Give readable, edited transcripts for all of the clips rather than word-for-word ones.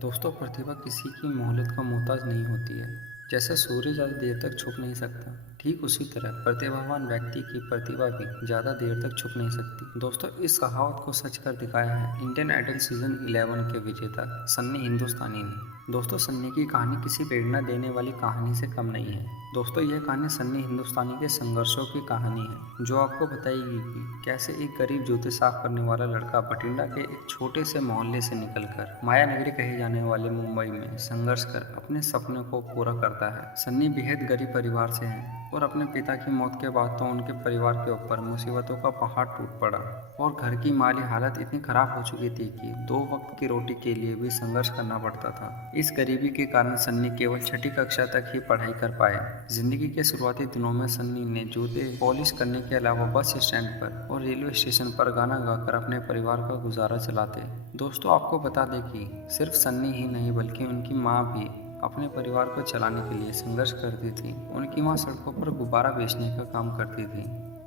दोस्तों, प्रतिभा किसी की मोहलत का मोहताज नहीं होती है। जैसे सूर्य ज़्यादा देर तक छुप नहीं सकता, ठीक उसी तरह प्रतिभावान व्यक्ति की प्रतिभा भी ज़्यादा देर तक छुप नहीं सकती। दोस्तों, इस कहावत को सच कर दिखाया है इंडियन आइडल सीजन 11 के विजेता सन्नी हिंदुस्तानी ने। दोस्तों, सन्नी की कहानी किसी प्रेरणा देने वाली कहानी से कम नहीं है। दोस्तों, यह कहानी सन्नी हिंदुस्तानी के संघर्षों की कहानी है, जो आपको बताएगी कि कैसे एक गरीब जूते साफ करने वाला लड़का बठिंडा के एक छोटे से मोहल्ले से निकलकर माया नगरी कहे जाने वाले मुंबई में संघर्ष कर अपने सपने को पूरा करता है। सन्नी बेहद गरीब परिवार से है और अपने पिता की मौत के बाद तो उनके परिवार के ऊपर मुसीबतों का पहाड़ टूट पड़ा और घर की माली हालत इतनी खराब हो चुकी थी कि 2 वक्त की रोटी के लिए भी संघर्ष करना पड़ता था। इस गरीबी के कारण सन्नी केवल 6ठी कक्षा तक ही पढ़ाई कर पाए। जिंदगी के शुरुआती दिनों में सन्नी ने जूते पॉलिश करने के अलावा बस स्टैंड पर और रेलवे स्टेशन पर गाना गाकर अपने परिवार का गुजारा चलाते। दोस्तों, आपको बता दें कि सिर्फ सन्नी ही नहीं बल्कि उनकी माँ भी अपने परिवार को चलाने के लिए संघर्ष करती थी। उनकी माँ सड़कों पर गुब्बारा बेचने का काम करती थी,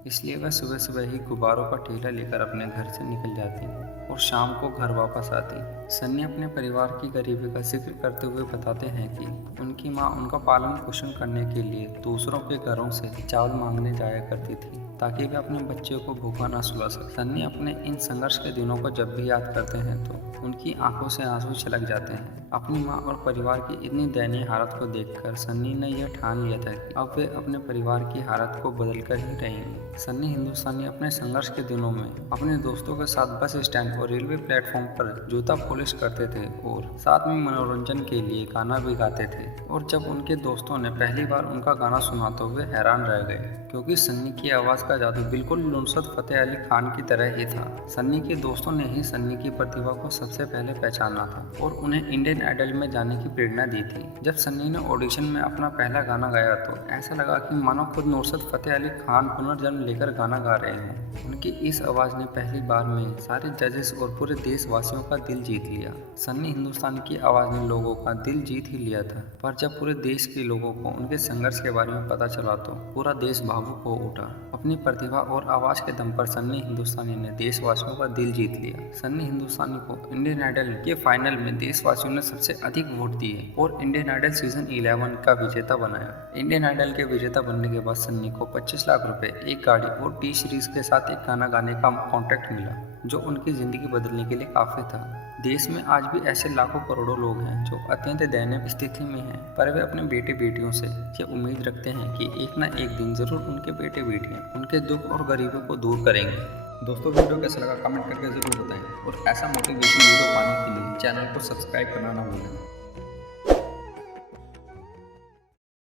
इसलिए वह सुबह सुबह ही गुब्बारों का ठेला लेकर अपने घर से निकल जाती और शाम को घर वापस आती। सन्नी अपने परिवार की गरीबी का जिक्र करते हुए बताते हैं कि उनकी माँ उनका पालन पोषण करने के लिए दूसरों के घरों से चावल मांगने जाया करती थी ताकि वे अपने बच्चे को भूखा ना सुला सके। सन्नी अपने इन संघर्ष के दिनों को जब भी याद करते हैं तो उनकी आंखों से आंसू छलक जाते हैं। अपनी माँ और परिवार की इतनी दयनीय हालत को देखकर सन्नी ने यह ठान लिया था कि अब वे अपने परिवार की हालत को बदल कर ही रहेंगे। सन्नी हिंदुस्तानी अपने संघर्ष के दिनों में अपने दोस्तों के साथ बस स्टैंड और रेलवे प्लेटफॉर्म पर जूता पॉलिश करते थे और साथ में मनोरंजन के लिए गाना भी गाते थे। और जब उनके दोस्तों ने पहली बार उनका गाना सुना तो वे हैरान रह गए, क्योंकि सन्नी की आवाज़ का जादू बिल्कुल नुसरत फतेह अली खान की तरह ही था। सन्नी के दोस्तों ने ही सन्नी की प्रतिभा को सबसे पहले पहचाना था और उन्हें इंडियन आइडल में जाने की प्रेरणा दी थी। जब सन्नी ने ऑडिशन में अपना पहला गाना गाया तो ऐसा लगा कि मानो खुद नुसरत फतेह अली खान पुनर्जन्म लेकर गाना गा रहे हों। उनकी इस आवाज़ ने पहली बार में सारे जजेस और पूरे देशवासियों का दिल जीत लिया। सन्नी हिंदुस्तान की आवाज़ ने लोगों का दिल जीत ही लिया था, पर जब पूरे देश के लोगों को उनके संघर्ष के बारे में पता चला तो पूरा देश भावुक हो उठा। अपनी प्रतिभा और आवाज़ के दम पर सन्नी हिंदुस्तानी ने देशवासियों का दिल जीत लिया। सन्नी हिंदुस्तानी को इंडियन आइडल के फाइनल में देशवासियों ने सबसे अधिक वोट दिए और इंडियन आइडल सीजन 11 का विजेता बनाया। इंडियन आइडल के विजेता बनने के बाद सन्नी को 25 लाख रुपए, एक गाड़ी और टी सीरीज के साथ एक गाना गाने का कॉन्ट्रैक्ट मिला, जो उनकी जिंदगी बदलने के लिए काफी था। देश में आज भी ऐसे लाखों करोड़ों लोग हैं जो अत्यंत दयनीय स्थिति में हैं, पर वे अपने बेटे बेटियों से ये उम्मीद रखते हैं कि एक ना एक दिन जरूर उनके बेटे बेटियां उनके दुख और गरीबों को दूर करेंगे। दोस्तों, वीडियो कैसा लगा कमेंट करके जरूर बताएं और ऐसा मोटिवेशन वीडियो पाने के लिए चैनल को सब्सक्राइब करना ना भूलें।